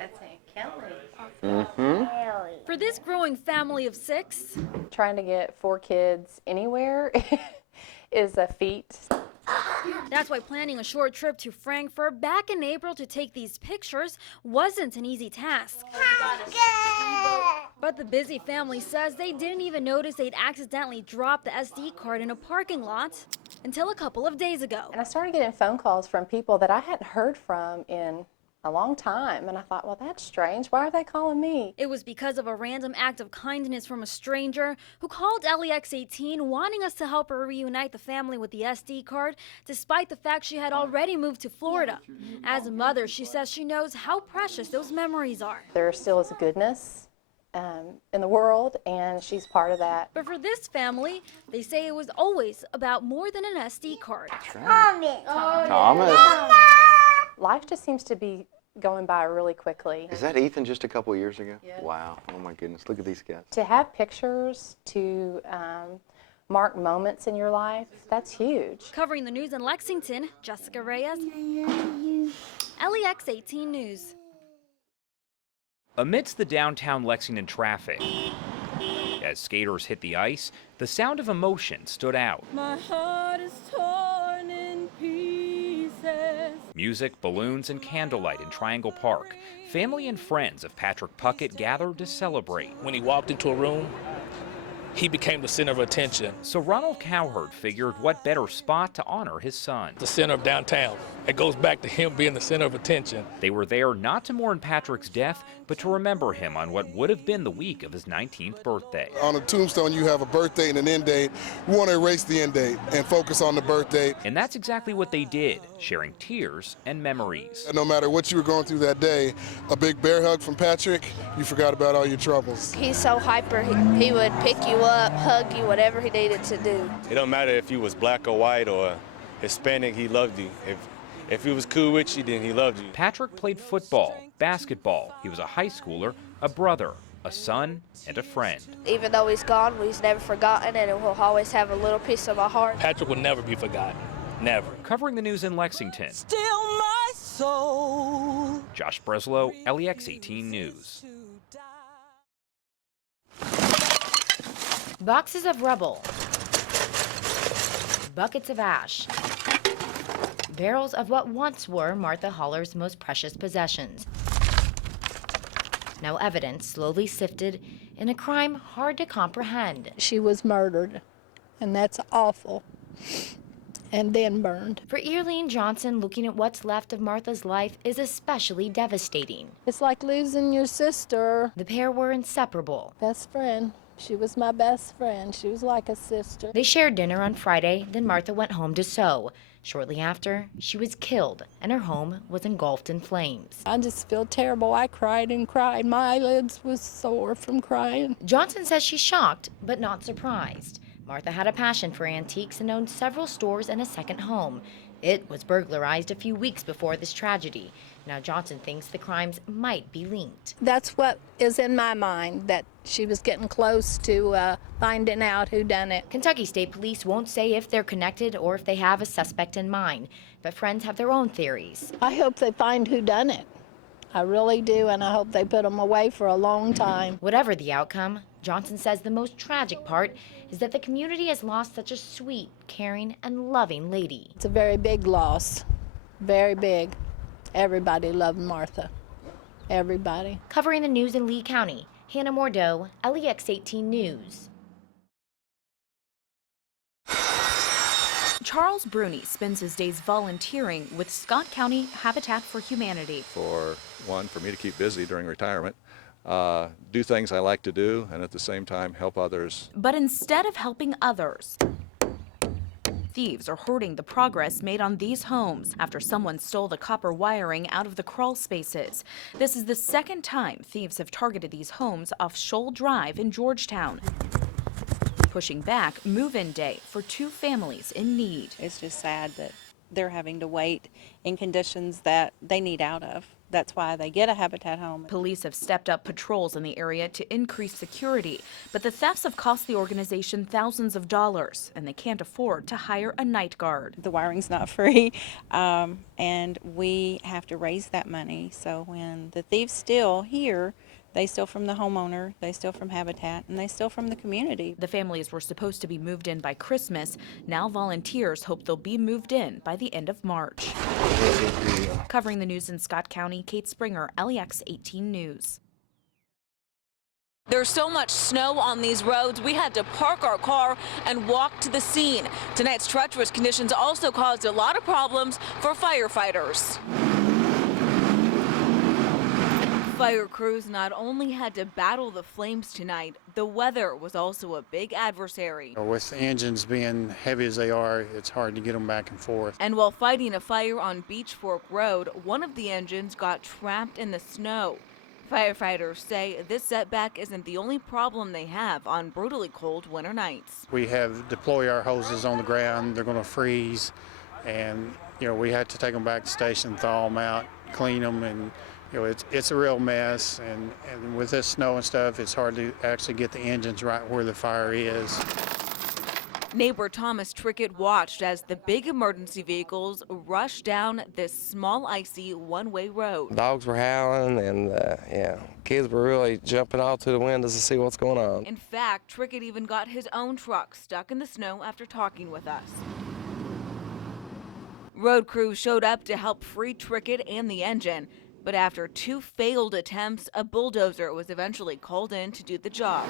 That's Aunt Kelly. For this growing family of 6, Trying to get 4 kids anywhere is a feat. that's why planning a short trip to Frankfurt back in April to take these pictures wasn't an easy task. But the busy family says they didn't even notice they'd accidentally dropped the SD card in a parking lot until a couple of days ago. And I started getting phone calls from people that I hadn't heard from in a long time. And I thought, well, that's strange. Why are they calling me? It was because of a random act of kindness from a stranger who called LEX18 wanting us to help her reunite the family with the SD card, despite the fact she had already moved to Florida. As a mother, she says she knows how precious those memories are. There still is goodness in the world, and she's part of that. But for this family, they say it was always about more than an SD card. Thomas. Life just seems to be going by really quickly. Is that Ethan just a couple of years ago? Yeah. Wow. Oh my goodness. Look at these guys. To have pictures to mark moments in your life, that's huge. Covering the news in Lexington, Jessica Reyes, LEX 18 News. Amidst the downtown Lexington traffic, as skaters hit the ice, the sound of emotion stood out. My heart is torn in pieces. Music, balloons, and candlelight in Triangle Park. Family and friends of Patrick Puckett gathered to celebrate. When he walked into a room, he became the center of attention. So Ronald Cowherd figured what better spot to honor his son. The center of downtown. It goes back to him being the center of attention. They were there not to mourn Patrick's death, but to remember him on what would have been the week of his 19th birthday. On a tombstone, you have a birth date and an end date. We want to erase the end date and focus on the birth date. And that's exactly what they did, sharing tears and memories. And no matter what you were going through that day, a big bear hug from Patrick, you forgot about all your troubles. He's so hyper, he would pick you up, hug you, whatever he needed to do. It don't matter if you was black or white or Hispanic, he loved you. If he was cool with you, then he loved you. Patrick played football, basketball. He was a high schooler, a brother, a son, and a friend. Even though he's gone, he's never forgotten, and it will always have a little piece of my heart. Patrick will never be forgotten. Never. Covering the news in Lexington, Still my soul. Josh Breslow, LEX 18 News. Boxes of rubble, buckets of ash, barrels of what once were Martha Holler's most precious possessions. Now evidence slowly sifted in a crime hard to comprehend. She was murdered, and that's awful, and then burned. For Earlene Johnson, looking at what's left of Martha's life is especially devastating. It's like losing your sister. The pair were inseparable. Best friend. She was my best friend. She was like a sister. They shared dinner on Friday, then Martha went home to sew. Shortly after, she was killed, and her home was engulfed in flames. I just feel terrible. I cried and cried. My eyelids was sore from crying. Johnson says she's shocked, but not surprised. Martha had a passion for antiques and owned several stores and a second home. It was burglarized a few weeks before this tragedy. Now Johnson thinks the crimes might be linked. That's what is in my mind, that she was getting close to finding out who done it. Kentucky State Police won't say if they're connected or if they have a suspect in mind, but friends have their own theories. I hope they find who done it. I really do, and I hope they put them away for a long time. Whatever the outcome, Johnson says the most tragic part is that the community has lost such a sweet, caring, and loving lady. It's a very big loss, very big. Everybody loved Martha, everybody. Covering the news in Lee County, Hannah Mordeau, LEX 18 News. Charles Bruni spends his days volunteering with Scott County Habitat for Humanity. For me to keep busy during retirement, do things I like to do, and at the same time help others. But instead of helping others, thieves are hurting the progress made on these homes after someone stole the copper wiring out of the crawl spaces. This is the second time thieves have targeted these homes off Shoal Drive in Georgetown, pushing back move-in day for 2 families in need. It's just sad that they're having to wait in conditions that they need out of. That's why they get a Habitat home. Police have stepped up patrols in the area to increase security, but the thefts have cost the organization thousands of dollars, and they can't afford to hire a night guard. The wiring's not free, and we have to raise that money. So when the thieves steal here, they steal from the homeowner, they steal from Habitat, and they steal from the community. The families were supposed to be moved in by Christmas. Now volunteers hope they'll be moved in by the end of March. Covering the news in Scott County, Kate Springer, LEX 18 News. There's so much snow on these roads, we had to park our car and walk to the scene. Tonight's treacherous conditions also caused a lot of problems for firefighters. Fire crews not only had to battle the flames tonight, the weather was also a big adversary. With the engines being heavy as they are, it's hard to get them back and forth. And while fighting a fire on Beach Fork Road, one of the engines got trapped in the snow. Firefighters say this setback isn't the only problem they have on brutally cold winter nights. We have deploy our hoses on the ground. They're going to freeze, and we had to take them back to the station, thaw them out, clean them, and it's a real mess. And with this snow and stuff, it's hard to actually get the engines right where the fire is. Neighbor Thomas Trickett watched as the big emergency vehicles rushed down this small, icy one-way road. Dogs were howling, and kids were really jumping out to the windows to see what's going on. In fact, Trickett even got his own truck stuck in the snow after talking with us. Road crews showed up to help free Trickett and the engine, but after 2 failed attempts, a bulldozer was eventually called in to do the job.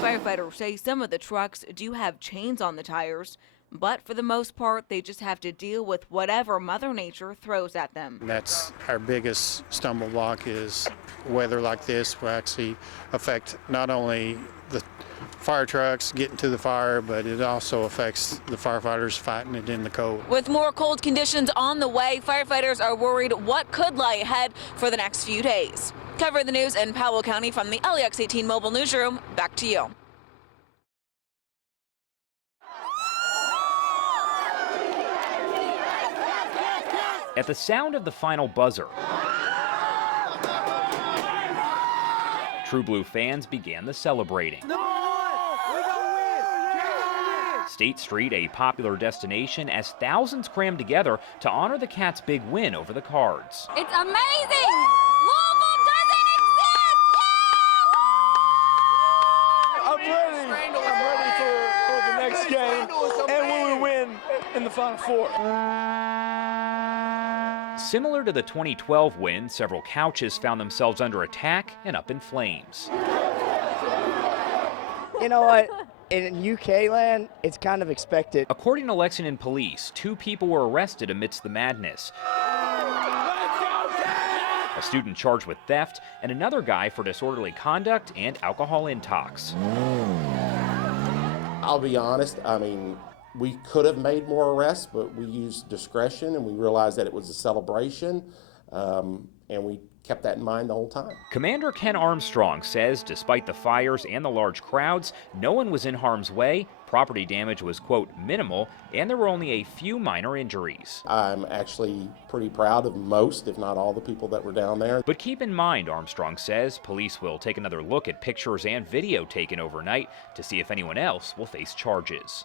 Firefighters say some of the trucks do have chains on the tires, but for the most part, they just have to deal with whatever Mother Nature throws at them. That's our biggest stumble block, is weather like this will actually affect not only the fire trucks getting to the fire, but it also affects the firefighters fighting it in the cold. With more cold conditions on the way, firefighters are worried what could lie ahead for the next few days. Covering the news in Powell County from the LEX 18 Mobile Newsroom, back to you. At the sound of the final buzzer, True Blue fans began the celebrating. State Street, a popular destination, as thousands crammed together to honor the Cats' big win over the Cards. It's amazing! I'm ready for the next game, and when we win in the Final Four. Similar to the 2012 win, several couches found themselves under attack and up in flames. You know what? In UK land, it's kind of expected. According to Lexington police, 2 people were arrested amidst the madness. A student charged with theft, and another guy for disorderly conduct and alcohol intox. I'll be honest, we could have made more arrests, but we used discretion and we realized that it was a celebration, and we kept that in mind the whole time. Commander Ken Armstrong says despite the fires and the large crowds, no one was in harm's way, property damage was, quote, minimal, and there were only a few minor injuries. I'm actually pretty proud of most, if not all, the people that were down there. But keep in mind, Armstrong says, police will take another look at pictures and video taken overnight to see if anyone else will face charges.